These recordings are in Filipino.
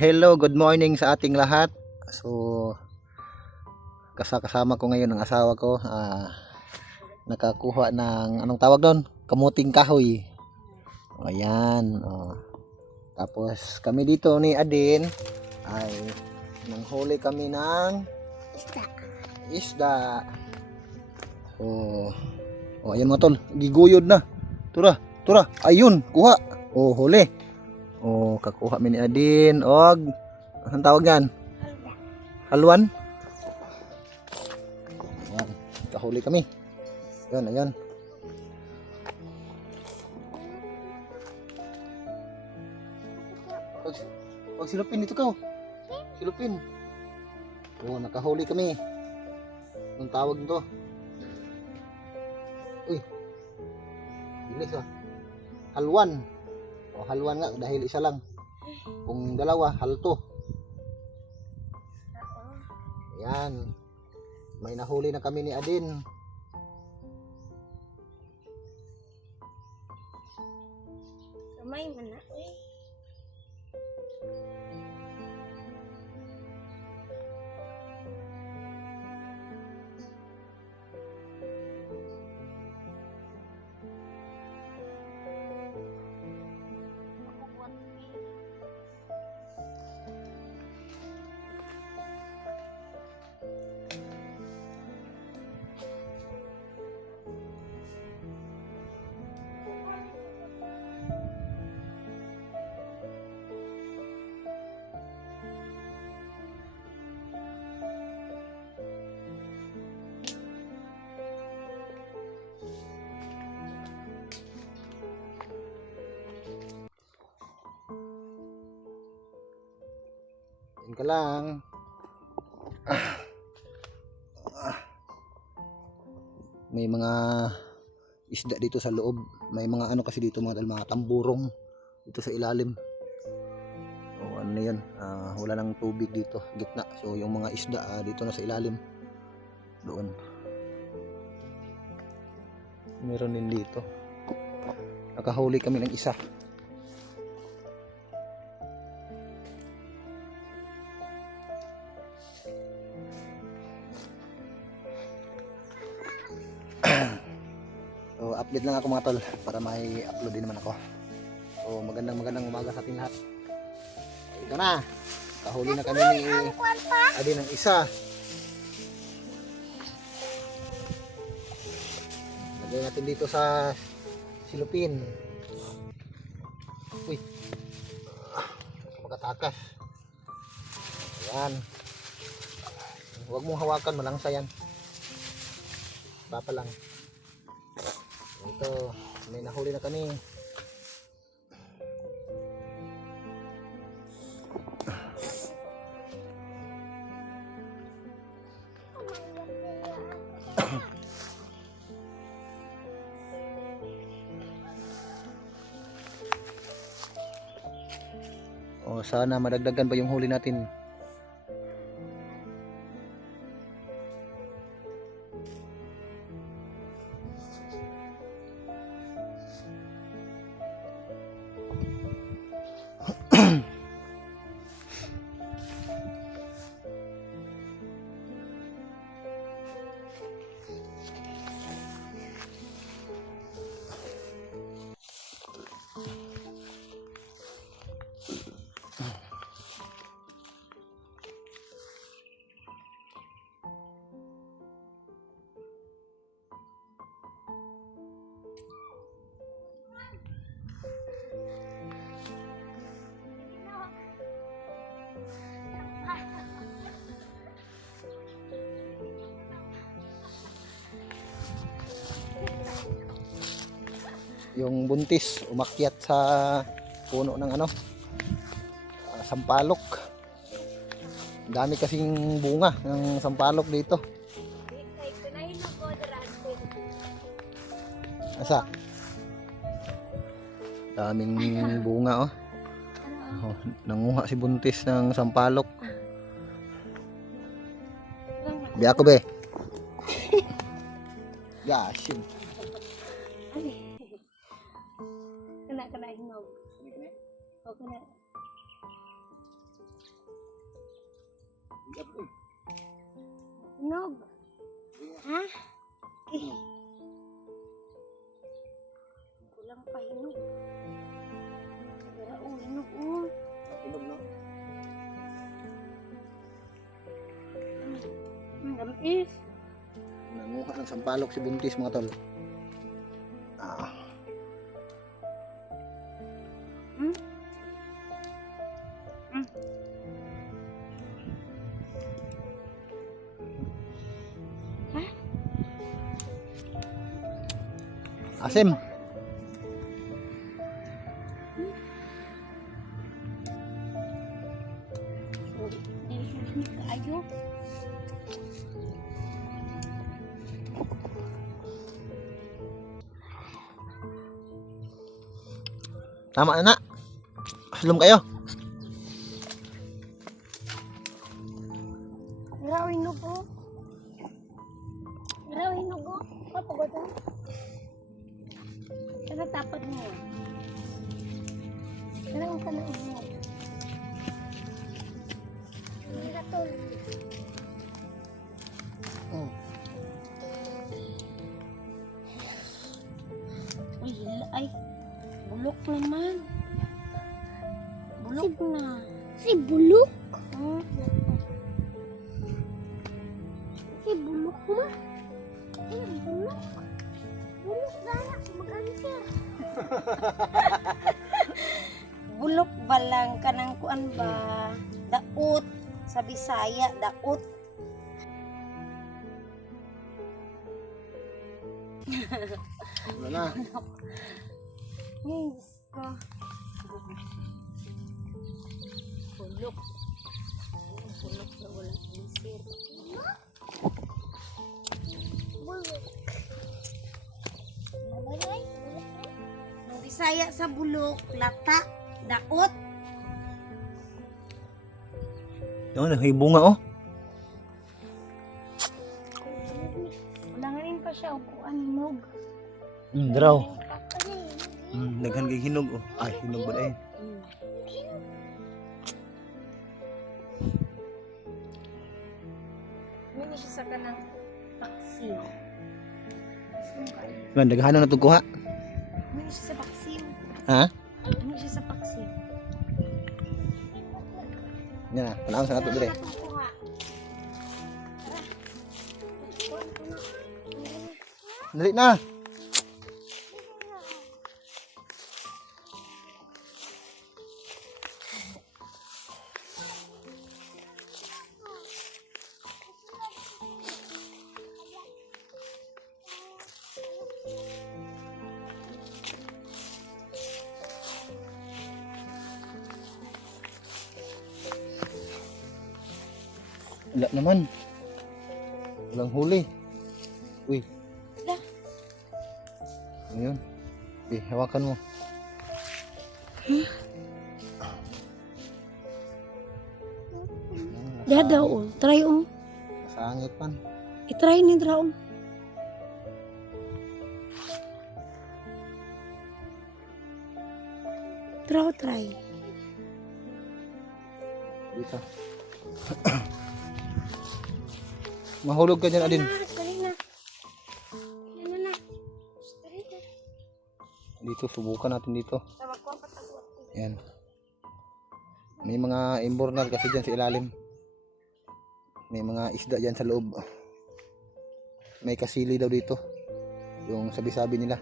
Hello, good morning sa ating lahat. So, kasama ko ngayon ang asawa ko. Nakakuha ng, anong tawag doon? Kamuting kahoy. Ayan. Tapos kami dito ni Adin ay nanghuli kami ng isda. Ayan mga tol, giguyod na. Tura. Ayun, kuha. Huli. Kakuha mi ni Adin og anong tawag yan? Halwan. Ayan, kahuli kami. Ayan. Pag silupin dito ka. Silupin. Nakahuli kami. Anong tawag nito? Uy. Bilis Halwan. Halwan nga dahil isa lang. Kung dalawa, halto. Ayan. May nahuli na kami ni Adin. Kamay man na. Yan ka lang. May mga isda dito sa loob. May mga ano kasi dito mga tamburong dito sa ilalim. Ano yan? Wala nang tubig dito, gitna. So yung mga isda dito na sa ilalim. Doon. Meron din dito. Nakahuli kami ng isa. So update lang ako mga tol para may upload din naman ako. So magandang umaga sa ating lahat. Ito na. Kahuli na kami ni Adin ng isa. Lagay natin dito sa silupin. Uy. Magatakas. Ayan. Huwag mong hawakan, malangsa yan. Papa lang. Ito, may nahuli na kami. Sana madagdagan pa yung huli natin. Yung buntis umakyat sa puno ng sampalok. Dami kasing bunga ng sampalok dito. Asa? Daming bunga nanguha si buntis ng sampalok. Biya ko be. Gasin. Kena hinog. Okay na. Hinog. Ha? Eh. Kulang pa hinog. Kagara o hinog o. Hinog no? Damis. Nanguha ng sampalok si Buntis mga tol. Ah. Hmm? Hmm. Ha? Asim. Hindi kaayo. Tama na na. Aslum kayo. Graw hinog o. Graw hinog o. Kapagod o. Kaya tapat mo. Graw ka na hinog. Gatol. Oh. Uy, ay. Bulok naman. Bulok na. Si bulok? Si bulok ma? Bulok? Bulok gana. Mag-answer. Bulok ba lang ka ng kuan ba? Daot. Sa Bisaya, daot. Wala na. Yes ko. Bulok. Bulok na walang answer. Bulok. Mabalay? Ang Bisaya sa bulok, lata, daot. Yung bunga oh. Ulanganin pa siya, ukuan, hinog. Draw. Daghan kay hinog oh. Ay, hinog ba eh. Mini siya sa kanang paksiw. Man, daghan na kuha. Mini siya sa paksiw. Ha? Mini siya sa paksiw. Yan na, tanaw sa nato dire. Dali na. Wala naman. Walang huli. Uy. Wala. Ayun. Hawakan mo. Dada o, try o. Sangit pan. I-try ni Dra o. Try. Dito. Mahulog ka dyan, Adin. Dali na. Dali na. Dito, subukan natin dito. Yan. May mga imbornal kasi dyan sa ilalim. May mga isda dyan sa loob. May kasili daw dito. Yung sabi-sabi nila.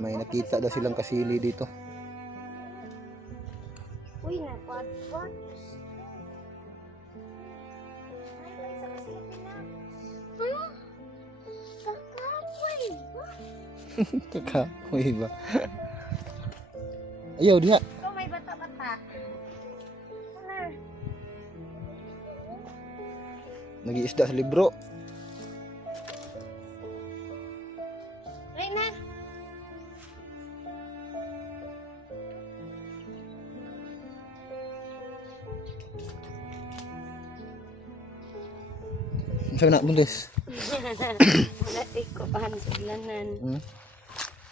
May nakita daw silang kasili dito. Uy, napad-pad. Kakapoy ba? Ayaw diha. Ikaw may bata-bata. Ano? Nag-iisda sa libro. Try na. Saan na buntis? Wala ko pahan sa blanan.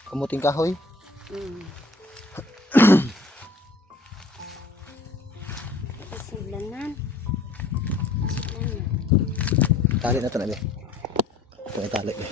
Kamuting kahoy. Sa blanan. Tali na ito na be. Ito ay tali be.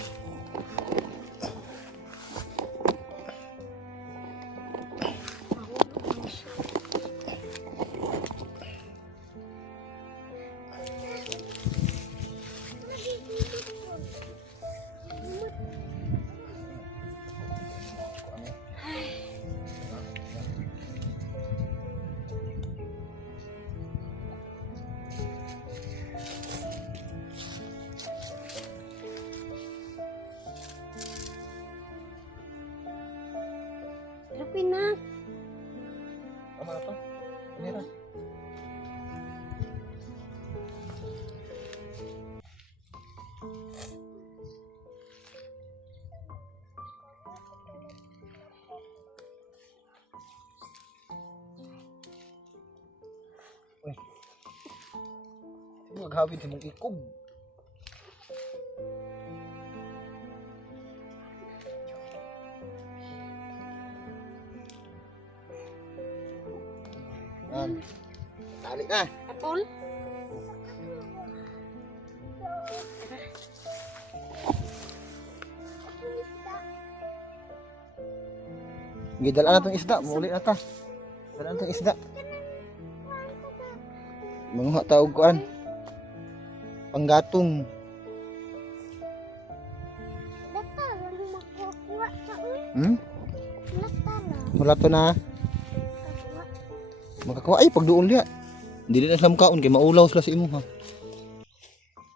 Tapi na. Tama na to. Kamera. Uy. Sino maghawid sa mong ikog? Yan. Tali na. Atol. Gidala na itong isda. Muli na ta. Dala na itong isda. Manguha taog kuan. Panggatong. Data, lalu makuha sa uy. Hmm? Lata na. Mula to na. Makakuha ay pagduol diya. Dili na sila makaon kay maulaw sila sa imo ha.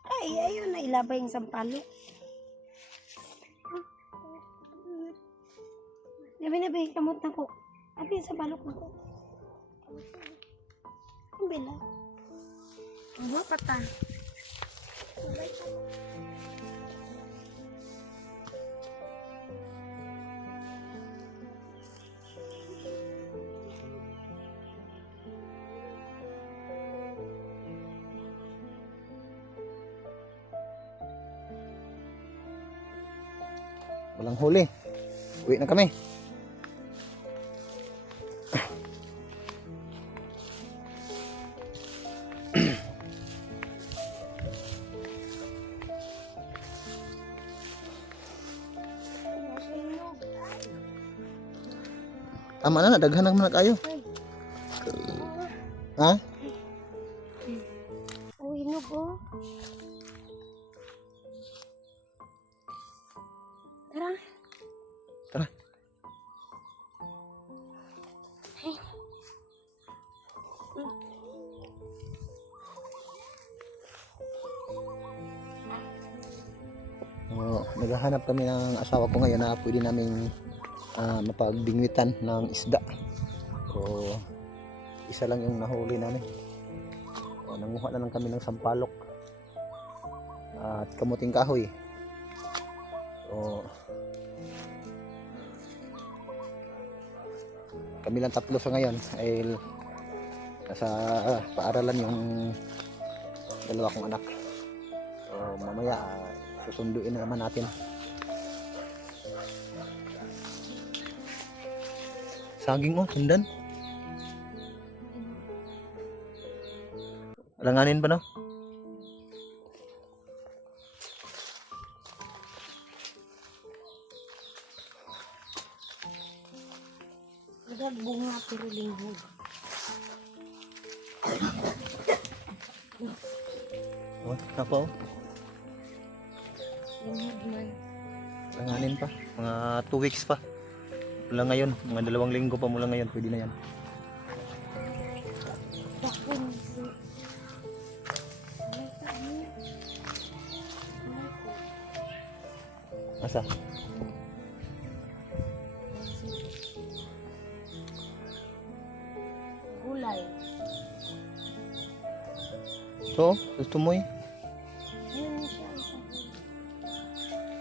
Ay, ayun na ilabay yung sampalo. Nabi, kamot na ko. Abi, sa balok na ko. Ang bila. Ano pa ta? Walang huli. Uwi na kami. Tama na, daghan naman na kayo. Ha? Uy, no po. Tara. Tara. Hey. Naghahanap kami ng asawa ko ngayon na pwede naming mapagbingwitan ng isda. So, isa lang yung nahuli namin. So, nanguha na lang kami ng sampalok at kamuting kahoy. So, kami lang tatlo sa ngayon ay nasa paaralan yung dalawa kong anak. So, mamaya susunduin na naman natin. Saging oh, sundan. Alanganin ba no? Ada bunga pero linghod. Oh, apa oh? Linghod man. Alanganin pa. Mga 2 weeks pa. Mula ngayon, mga 2 linggo pa mula ngayon, pwede na yan. Bakun. Asa? Gulay. So, gusto mo eh? Ayun siya isa.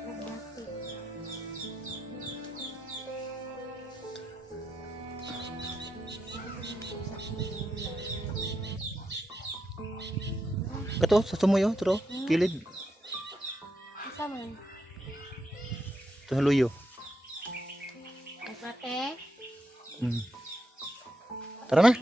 Nagbati. Kato, sa tumoy oh, tro, kilid. Isa man. Ito haluyo. Nagbati. Tara na.